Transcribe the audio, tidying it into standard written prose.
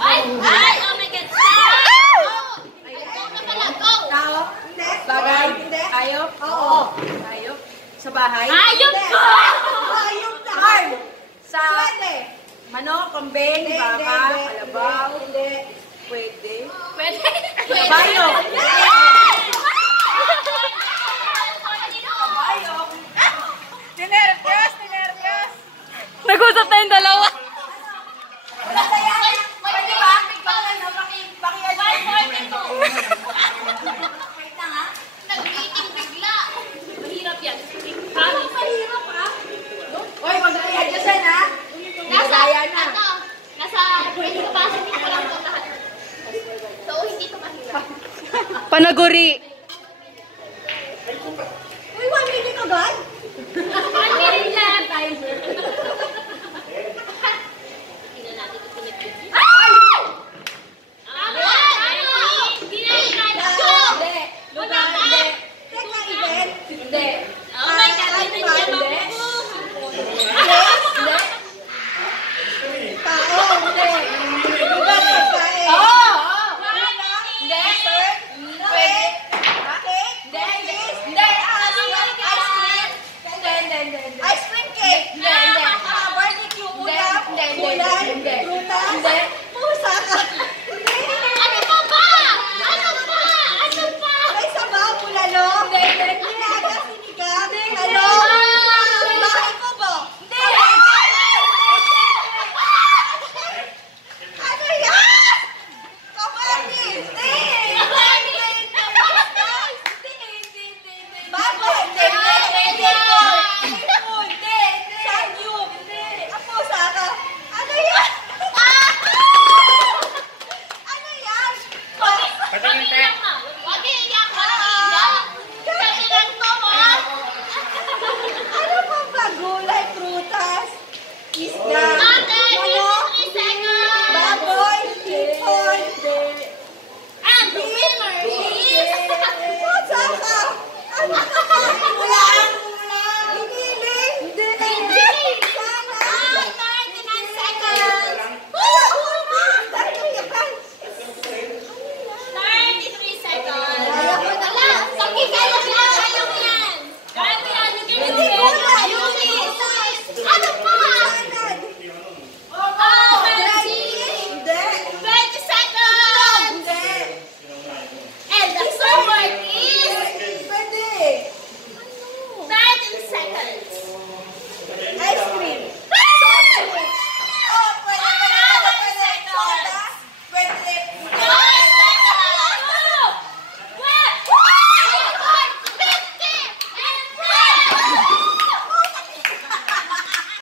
Ay! Ay! Oh my God! Go na pala! Go! Tao? Hindi. Bagay? Hindi. Hayop? Oo. Hayop? Sa bahay? Hayop ko! Hayop na! Farm? Sa... Pwede. Manok, kambing, baka, kalabaw? Hindi. Pwede. Pwede? Pwede? Kabayo? Tinervyos! Tinervyos! Nag-usap tayong dalawa. Wala saya! Pwede ba? Wait na nga. Nag-meeting bigla. Mahirap yan. Mahirap ha? Uy, mag-readjust yan ha? Nasa, ano, nasa capacity ko lang ito lahat. So, hindi ito mahirap. Panaguri.